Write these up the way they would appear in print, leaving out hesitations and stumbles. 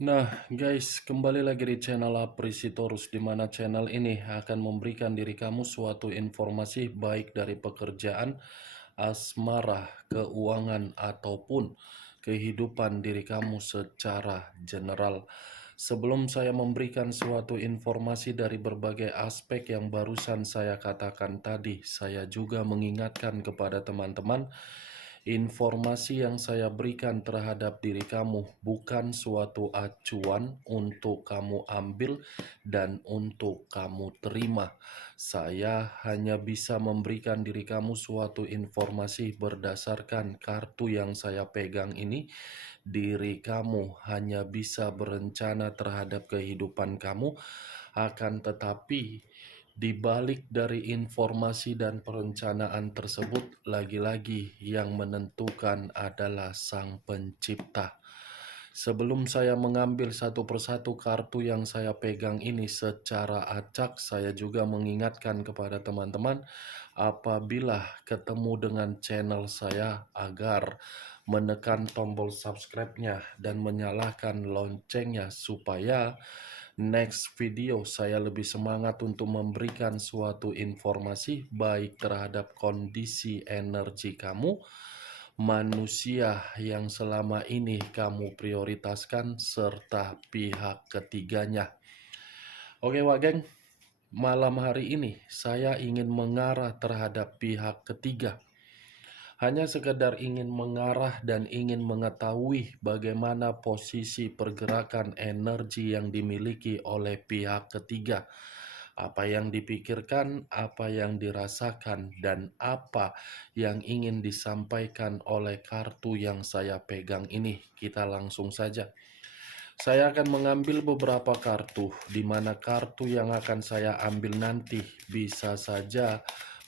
Nah, guys, kembali lagi di channel Aprisitorus, di mana channel ini akan memberikan diri kamu suatu informasi baik dari pekerjaan, asmara, keuangan, ataupun kehidupan diri kamu secara general. Sebelum saya memberikan suatu informasi dari berbagai aspek yang barusan saya katakan tadi, saya juga mengingatkan kepada teman-teman, informasi yang saya berikan terhadap diri kamu bukan suatu acuan untuk kamu ambil dan untuk kamu terima. Saya hanya bisa memberikan diri kamu suatu informasi berdasarkan kartu yang saya pegang ini. Diri kamu hanya bisa berencana terhadap kehidupan kamu, akan tetapi di balik dari informasi dan perencanaan tersebut, lagi-lagi yang menentukan adalah Sang Pencipta. Sebelum saya mengambil satu persatu kartu yang saya pegang ini secara acak, saya juga mengingatkan kepada teman-teman apabila ketemu dengan channel saya agar menekan tombol subscribe-nya dan menyalakan loncengnya supaya next video saya lebih semangat untuk memberikan suatu informasi baik terhadap kondisi energi kamu, manusia yang selama ini kamu prioritaskan, serta pihak ketiganya. Oke Wak Geng, malam hari ini saya ingin mengarah terhadap pihak ketiga. Hanya sekedar ingin mengarah dan ingin mengetahui bagaimana posisi pergerakan energi yang dimiliki oleh pihak ketiga. Apa yang dipikirkan, apa yang dirasakan, dan apa yang ingin disampaikan oleh kartu yang saya pegang ini. Kita langsung saja. Saya akan mengambil beberapa kartu, di mana kartu yang akan saya ambil nanti bisa saja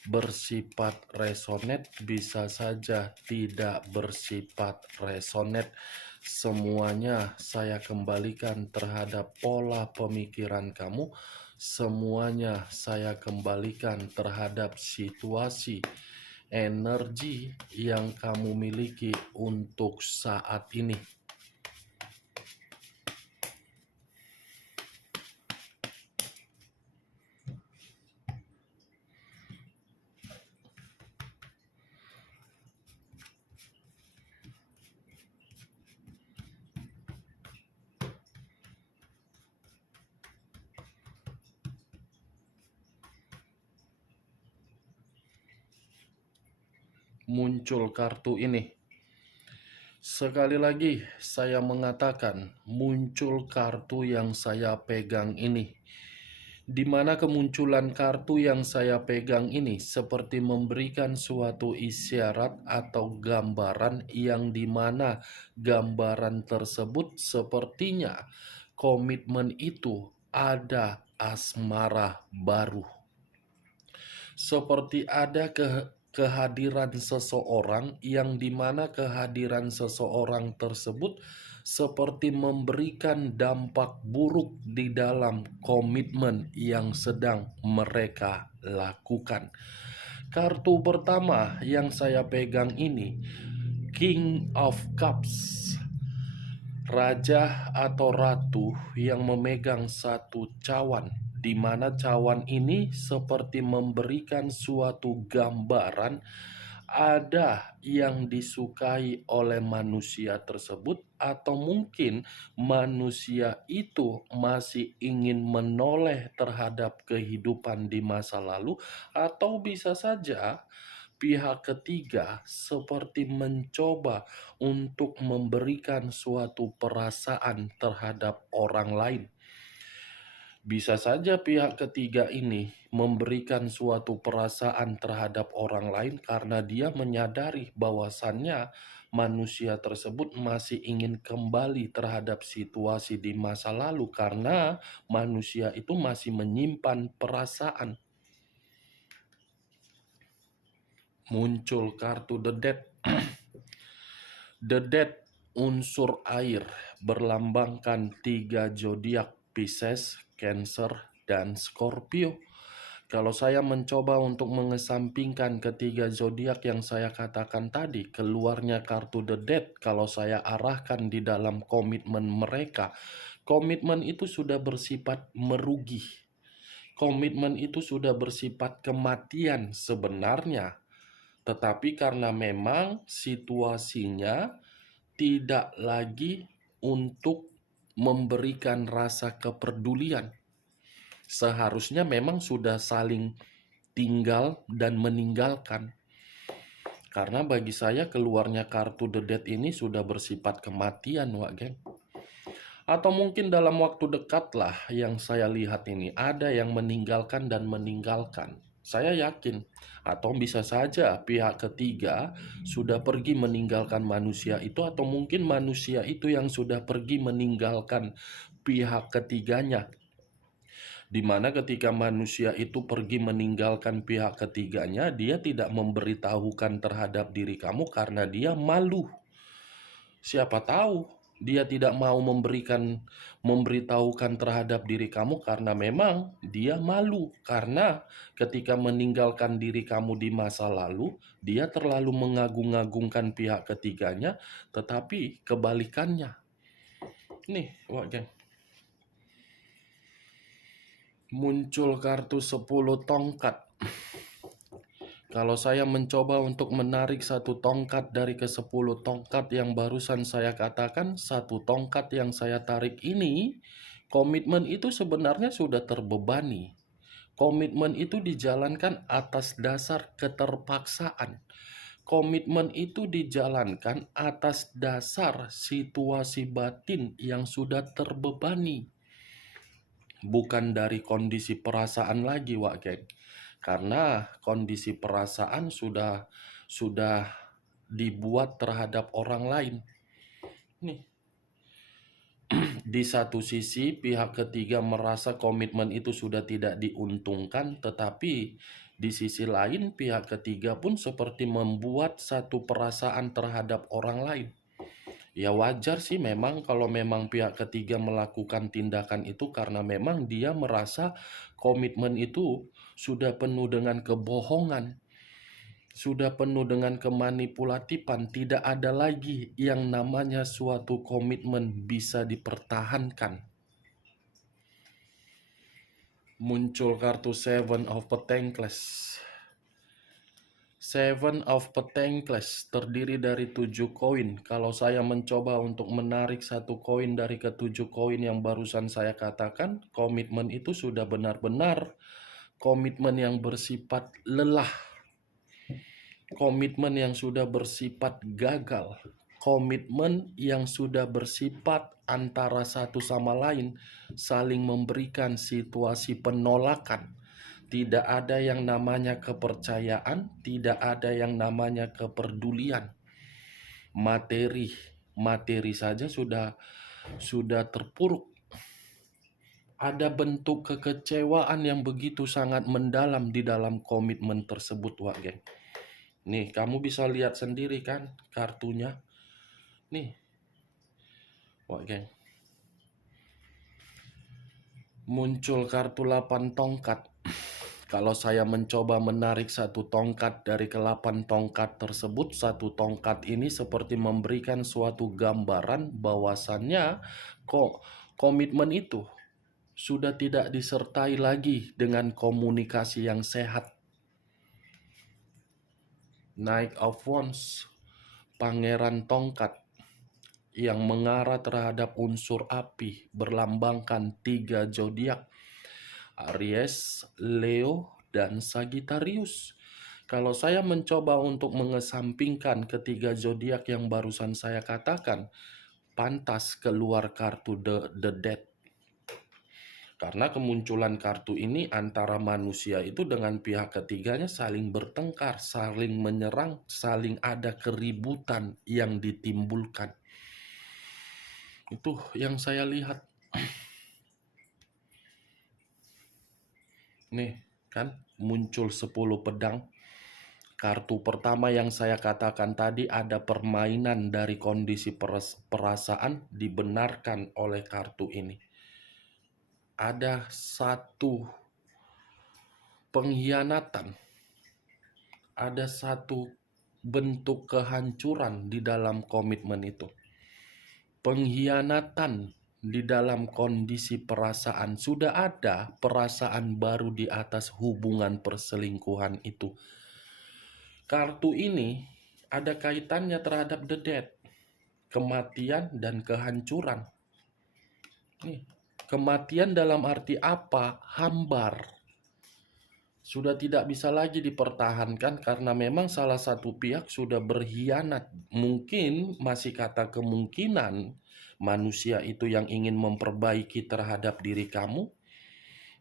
bersifat resonate, bisa saja tidak bersifat resonate. Semuanya saya kembalikan terhadap pola pemikiran kamu. Semuanya saya kembalikan terhadap situasi energi yang kamu miliki untuk saat ini. Muncul kartu ini. Sekali lagi saya mengatakan muncul kartu yang saya pegang ini. Di mana kemunculan kartu yang saya pegang ini seperti memberikan suatu isyarat atau gambaran yang dimana gambaran tersebut sepertinya komitmen itu ada asmara baru. Seperti ada kehadiran seseorang yang dimana kehadiran seseorang tersebut seperti memberikan dampak buruk di dalam komitmen yang sedang mereka lakukan. Kartu pertama yang saya pegang ini, King of Cups. Raja atau ratu yang memegang satu cawan, di mana cawan ini seperti memberikan suatu gambaran ada yang disukai oleh manusia tersebut, atau mungkin manusia itu masih ingin menoleh terhadap kehidupan di masa lalu, atau bisa saja pihak ketiga seperti mencoba untuk memberikan suatu perasaan terhadap orang lain. Bisa saja pihak ketiga ini memberikan suatu perasaan terhadap orang lain karena dia menyadari bahwasannya manusia tersebut masih ingin kembali terhadap situasi di masa lalu karena manusia itu masih menyimpan perasaan. Muncul kartu The Dead. The Dead unsur air berlambangkan 3 zodiak, Pisces, Cancer, dan Scorpio. Kalau saya mencoba untuk mengesampingkan ketiga zodiak yang saya katakan tadi, keluarnya kartu The Death, kalau saya arahkan di dalam komitmen mereka, komitmen itu sudah bersifat merugi. Komitmen itu sudah bersifat kematian sebenarnya. Tetapi karena memang situasinya tidak lagi untuk memberikan rasa kepedulian. Seharusnya memang sudah saling tinggal dan meninggalkan. Karena bagi saya keluarnya kartu The Death ini sudah bersifat kematian, Wak Geng. Atau mungkin dalam waktu dekat lah yang saya lihat ini ada yang meninggalkan dan meninggalkan. Saya yakin, atau bisa saja pihak ketiga sudah pergi meninggalkan manusia itu, atau mungkin manusia itu yang sudah pergi meninggalkan pihak ketiganya. Dimana ketika manusia itu pergi meninggalkan pihak ketiganya, dia tidak memberitahukan terhadap diri kamu karena dia malu. Siapa tahu dia tidak mau memberitahukan terhadap diri kamu karena memang dia malu. Karena ketika meninggalkan diri kamu di masa lalu, dia terlalu mengagung-agungkan pihak ketiganya, tetapi kebalikannya. Nih, Wak Geng. Muncul kartu 10 tongkat. Kalau saya mencoba untuk menarik satu tongkat dari ke-10 tongkat yang barusan saya katakan, satu tongkat yang saya tarik ini, komitmen itu sebenarnya sudah terbebani. Komitmen itu dijalankan atas dasar keterpaksaan. Komitmen itu dijalankan atas dasar situasi batin yang sudah terbebani. Bukan dari kondisi perasaan lagi, Wak Geng. Karena kondisi perasaan sudah dibuat terhadap orang lain. Nih, di satu sisi pihak ketiga merasa komitmen itu sudah tidak diuntungkan, tetapi di sisi lain pihak ketiga pun seperti membuat satu perasaan terhadap orang lain. Ya wajar sih memang kalau memang pihak ketiga melakukan tindakan itu karena memang dia merasa komitmen itu sudah penuh dengan kebohongan, sudah penuh dengan kemanipulatifan, tidak ada lagi yang namanya suatu komitmen bisa dipertahankan. Muncul kartu Seven of Pentacles. Seven of Pentacles terdiri dari 7 koin. Kalau saya mencoba untuk menarik satu koin dari ke-7 koin yang barusan saya katakan, komitmen itu sudah benar-benar komitmen yang bersifat lelah. Komitmen yang sudah bersifat gagal. Komitmen yang sudah bersifat antara satu sama lain saling memberikan situasi penolakan. Tidak ada yang namanya kepercayaan, tidak ada yang namanya kepedulian. Materi saja sudah terpuruk. Ada bentuk kekecewaan yang begitu sangat mendalam di dalam komitmen tersebut, Wak Geng. Nih, kamu bisa lihat sendiri kan kartunya. Nih, Wak Geng. Muncul kartu 8 tongkat. Kalau saya mencoba menarik satu tongkat dari ke-8 tongkat tersebut, satu tongkat ini seperti memberikan suatu gambaran bahwasannya komitmen itu sudah tidak disertai lagi dengan komunikasi yang sehat. Knight of Wands, Pangeran Tongkat yang mengarah terhadap unsur api, berlambangkan 3 zodiak, Aries, Leo, dan Sagittarius. Kalau saya mencoba untuk mengesampingkan ketiga zodiak yang barusan saya katakan, pantas keluar kartu The Death. Karena kemunculan kartu ini antara manusia itu dengan pihak ketiganya saling bertengkar, saling menyerang, saling ada keributan yang ditimbulkan. Itu yang saya lihat. Nih, kan muncul 10 pedang. Kartu pertama yang saya katakan tadi ada permainan dari kondisi perasaan dibenarkan oleh kartu ini. Ada satu pengkhianatan, ada satu bentuk kehancuran di dalam komitmen itu. Pengkhianatan di dalam kondisi perasaan, sudah ada perasaan baru di atas hubungan perselingkuhan itu. Kartu ini ada kaitannya terhadap the death, kematian dan kehancuran. Nih, kematian dalam arti apa? Hambar. Sudah tidak bisa lagi dipertahankan karena memang salah satu pihak sudah berkhianat. Mungkin masih kata kemungkinan manusia itu yang ingin memperbaiki terhadap diri kamu.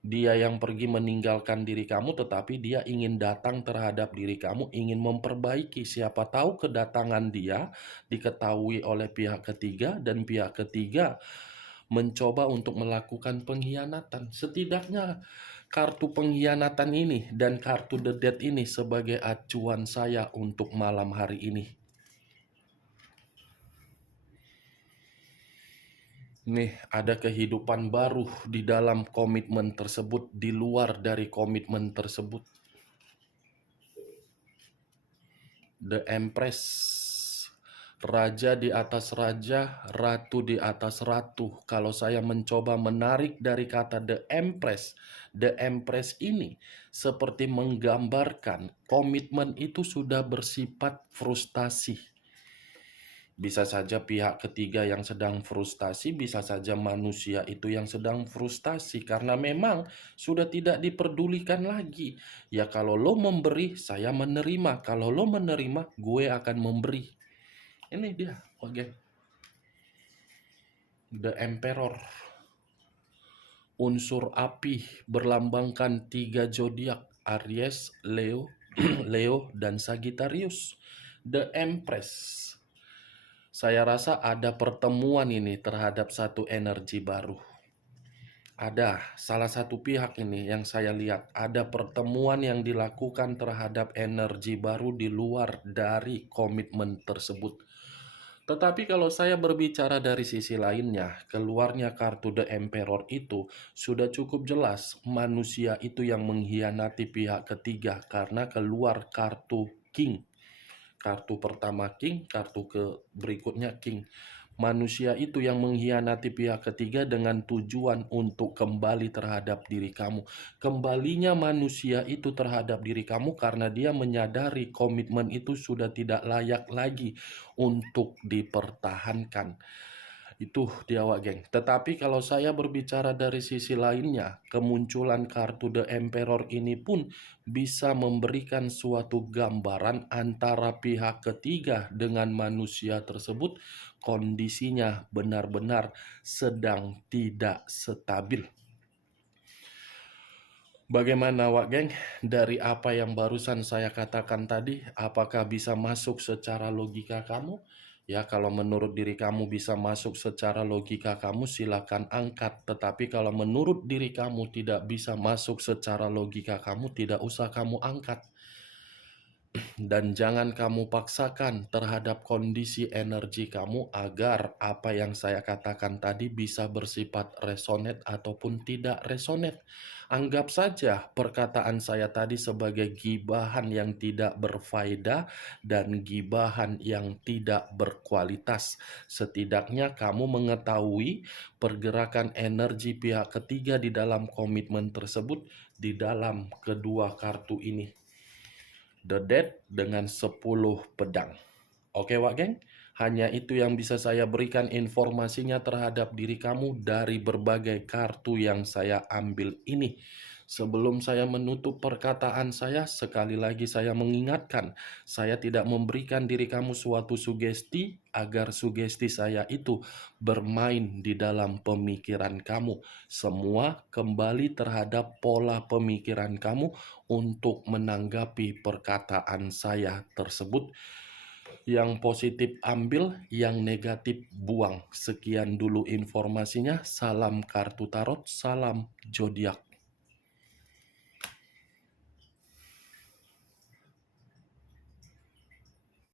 Dia yang pergi meninggalkan diri kamu, tetapi dia ingin datang terhadap diri kamu, ingin memperbaiki. Siapa tahu kedatangan dia diketahui oleh pihak ketiga dan pihak ketiga mencoba untuk melakukan pengkhianatan. Setidaknya kartu pengkhianatan ini dan kartu the death ini sebagai acuan saya untuk malam hari ini. Nih, ada kehidupan baru di dalam komitmen tersebut, di luar dari komitmen tersebut. The Empress, raja di atas raja, ratu di atas ratu. Kalau saya mencoba menarik dari kata The Empress ini seperti menggambarkan komitmen itu sudah bersifat frustasi. Bisa saja pihak ketiga yang sedang frustasi, bisa saja manusia itu yang sedang frustasi karena memang sudah tidak diperdulikan lagi. Ya kalau lo memberi, saya menerima. Kalau lo menerima, gue akan memberi. Ini dia, oke. The Emperor. Unsur api berlambangkan 3 zodiak, Aries, Leo, Leo dan Sagittarius. The Empress. Saya rasa ada pertemuan ini terhadap satu energi baru. Ada salah satu pihak ini yang saya lihat, ada pertemuan yang dilakukan terhadap energi baru di luar dari komitmen tersebut. Tetapi kalau saya berbicara dari sisi lainnya, keluarnya kartu The Emperor itu sudah cukup jelas manusia itu yang mengkhianati pihak ketiga karena keluar kartu King. Kartu pertama King, kartu berikutnya King. Manusia itu yang mengkhianati pihak ketiga dengan tujuan untuk kembali terhadap diri kamu. Kembalinya manusia itu terhadap diri kamu karena dia menyadari komitmen itu sudah tidak layak lagi untuk dipertahankan. Itu dia wak geng. Tetapi kalau saya berbicara dari sisi lainnya, kemunculan kartu The Emperor ini pun bisa memberikan suatu gambaran antara pihak ketiga dengan manusia tersebut kondisinya benar-benar sedang tidak stabil. Bagaimana wak geng? Dari apa yang barusan saya katakan tadi, apakah bisa masuk secara logika kamu? Ya, kalau menurut diri kamu bisa masuk secara logika kamu, silakan angkat. Tetapi kalau menurut diri kamu tidak bisa masuk secara logika kamu, tidak usah kamu angkat. Dan jangan kamu paksakan terhadap kondisi energi kamu agar apa yang saya katakan tadi bisa bersifat resonate ataupun tidak resonate. Anggap saja perkataan saya tadi sebagai gibahan yang tidak berfaedah dan gibahan yang tidak berkualitas. Setidaknya kamu mengetahui pergerakan energi pihak ketiga di dalam komitmen tersebut di dalam kedua kartu ini. The Death dengan 10 pedang. Oke wak geng, hanya itu yang bisa saya berikan informasinya terhadap diri kamu dari berbagai kartu yang saya ambil ini. Sebelum saya menutup perkataan saya, sekali lagi saya mengingatkan, saya tidak memberikan diri kamu suatu sugesti agar sugesti saya itu bermain di dalam pemikiran kamu. Semua kembali terhadap pola pemikiran kamu untuk menanggapi perkataan saya tersebut. Yang positif ambil, yang negatif buang. Sekian dulu informasinya. Salam kartu tarot, salam zodiak.